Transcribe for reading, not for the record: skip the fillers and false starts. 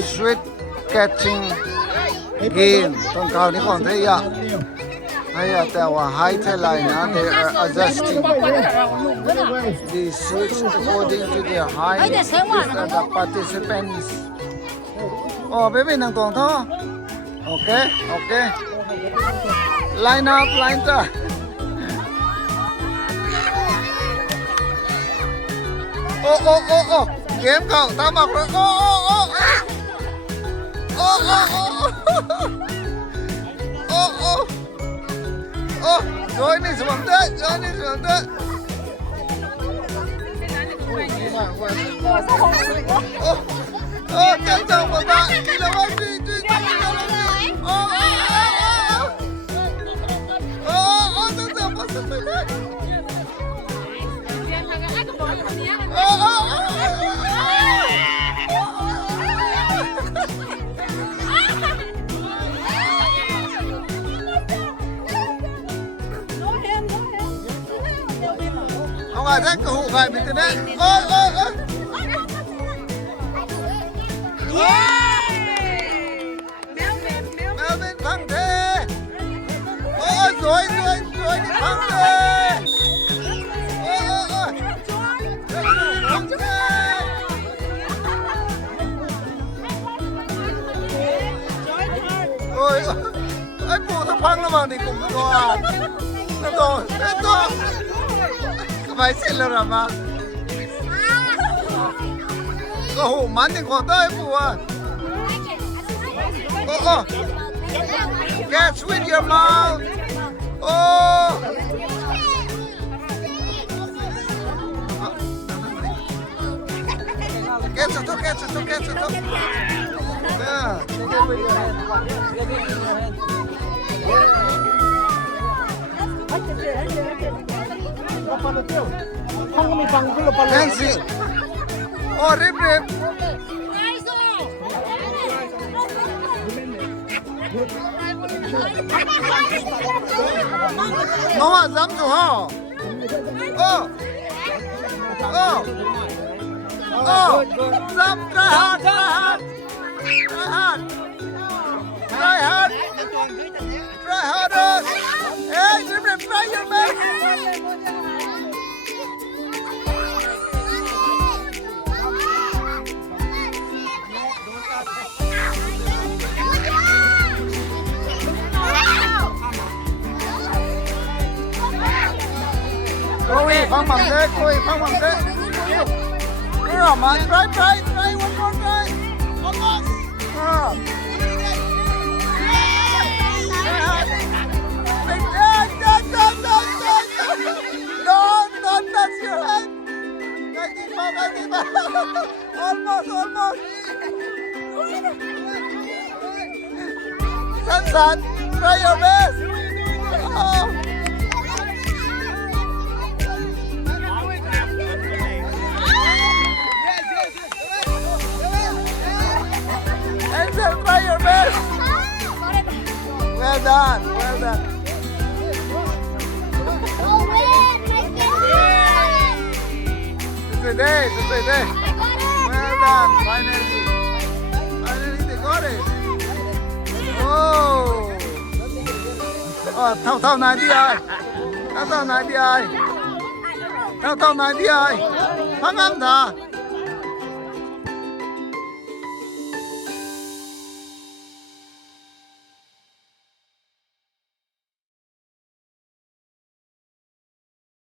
Sweet catching game ตรงเขานี่ของเทียแต่ว่า high line they are adjusting the switch according to their height these are the participants โอ้เบบี้นั่งตรงท่อโอเค line up จ้ะโอ้เกมเข้าตามออกเลยโอ้rồi đi xuống đấy. Chân trọng của bạn, đi đâu bác đi, chân trọng của sức khỏe đấy. Không ai thích cơ hội vậy mình thế đấy. Mèo bên phăng thế. Rồi đi phăng thế. Ôi, anh phụ thằng phăng nó vào thì cũng to. Nó to. Phải xin là làm à? Có hổ mắn thì còn tới phụ à? Catch with your mouth. Catch it. Yeah, take it with your hand. Nancy. Rip. Nó dám rồi hả? Dám try hard. Try harder. Hey, Rip, try your best. Chloe, phăng bằng thế. Come on, try, one more try. Almost. Don't touch your head. 95. Almost. San, try your best. Try your best. Well done. Today. Well done. Finally they got it. Thao này đi ai? Thao này đi ai? Phăng âm thà.